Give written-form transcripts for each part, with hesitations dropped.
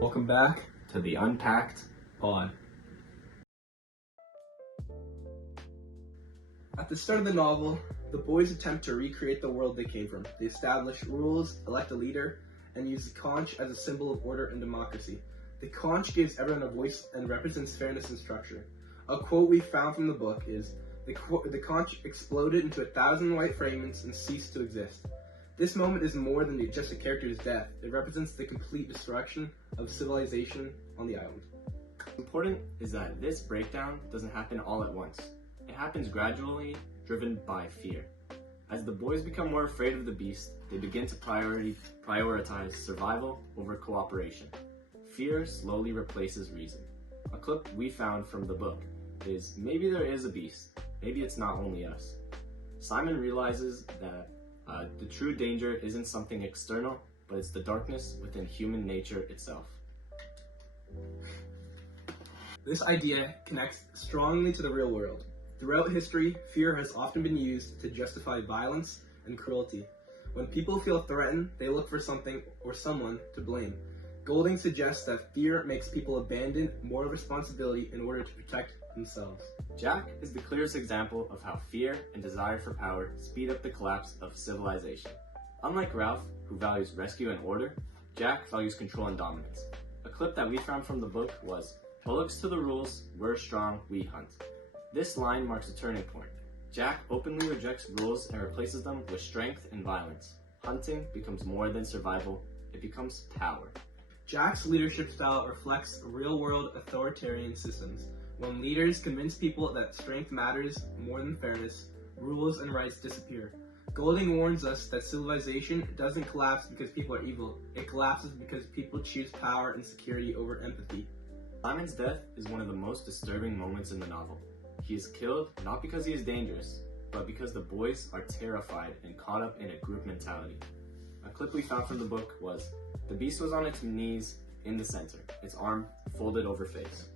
Welcome back to the Unpacked Pod. At the start of the novel, the boys attempt to recreate the world they came from. They establish rules, elect a leader, and use the conch as a symbol of order and democracy. The conch gives everyone a voice and represents fairness and structure. A quote we found from the book is, the conch exploded into 1,000 white fragments and ceased to exist. This moment is more than just a character's death. It represents the complete destruction of civilization on the island. What's important is that this breakdown doesn't happen all at once. It happens gradually, driven by fear. As the boys become more afraid of the beast, they begin to prioritize survival over cooperation. Fear slowly replaces reason. A clip we found from the book is, maybe there is a beast, maybe it's not only us. Simon realizes that the true danger isn't something external, but it's the darkness within human nature itself. This idea connects strongly to the real world. Throughout history, fear has often been used to justify violence and cruelty. When people feel threatened, they look for something or someone to blame. Golding suggests that fear makes people abandon moral responsibility in order to protect themselves. Jack is the clearest example of how fear and desire for power speed up the collapse of civilization. Unlike Ralph, who values rescue and order, Jack values control and dominance. A clip that we found from the book was, "Bullocks to the rules, we're strong, we hunt." This line marks a turning point. Jack openly rejects rules and replaces them with strength and violence. Hunting becomes more than survival, it becomes power. Jack's leadership style reflects real-world authoritarian systems. When leaders convince people that strength matters more than fairness, rules and rights disappear. Golding warns us that civilization doesn't collapse because people are evil. It collapses because people choose power and security over empathy. Simon's death is one of the most disturbing moments in the novel. He is killed not because he is dangerous, but because the boys are terrified and caught up in a group mentality. A clip we found from the book was, the beast was on its knees in the center, its arm folded over face.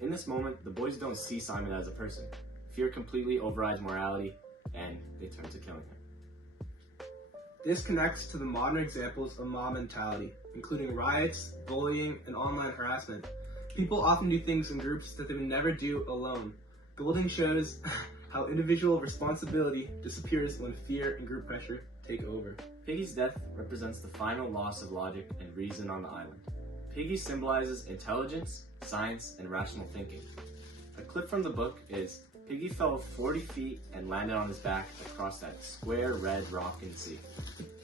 In this moment, the boys don't see Simon as a person. Fear completely overrides morality, and they turn to killing him. This connects to the modern examples of mob mentality, including riots, bullying, and online harassment. People often do things in groups that they would never do alone. Golding shows how individual responsibility disappears when fear and group pressure take over. Piggy's death represents the final loss of logic and reason on the island. Piggy symbolizes intelligence, science, and rational thinking. A clip from the book is, Piggy fell 40 feet and landed on his back across that square red rock in the sea.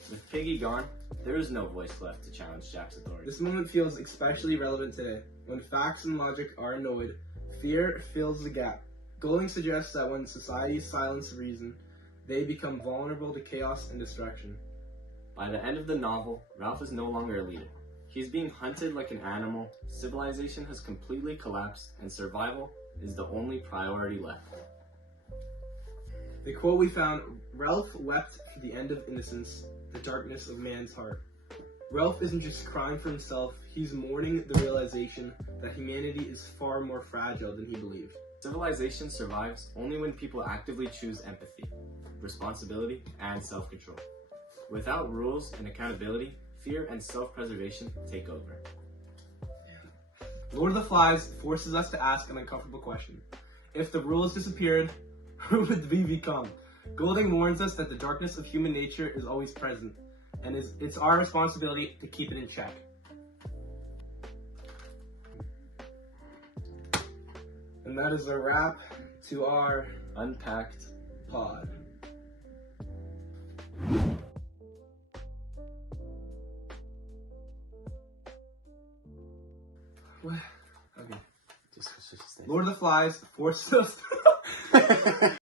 With Piggy gone, there is no voice left to challenge Jack's authority. This moment feels especially relevant today. When facts and logic are annoyed, fear fills the gap. Golding suggests that when societies silence reason, they become vulnerable to chaos and destruction. By the end of the novel, Ralph is no longer a leader. He's being hunted like an animal, civilization has completely collapsed, and survival is the only priority left. The quote we found, Ralph wept for the end of innocence, the darkness of man's heart. Ralph isn't just crying for himself, he's mourning the realization that humanity is far more fragile than he believed. Civilization survives only when people actively choose empathy, responsibility, and self-control. Without rules and accountability, fear and self-preservation take over. Lord of the Flies forces us to ask an uncomfortable question. If the rules disappeared, who would we become? Golding warns us that the darkness of human nature is always present, and it's our responsibility to keep it in check. And that is a wrap to our Unpacked pod. What? Okay. Just Lord of the Flies forces us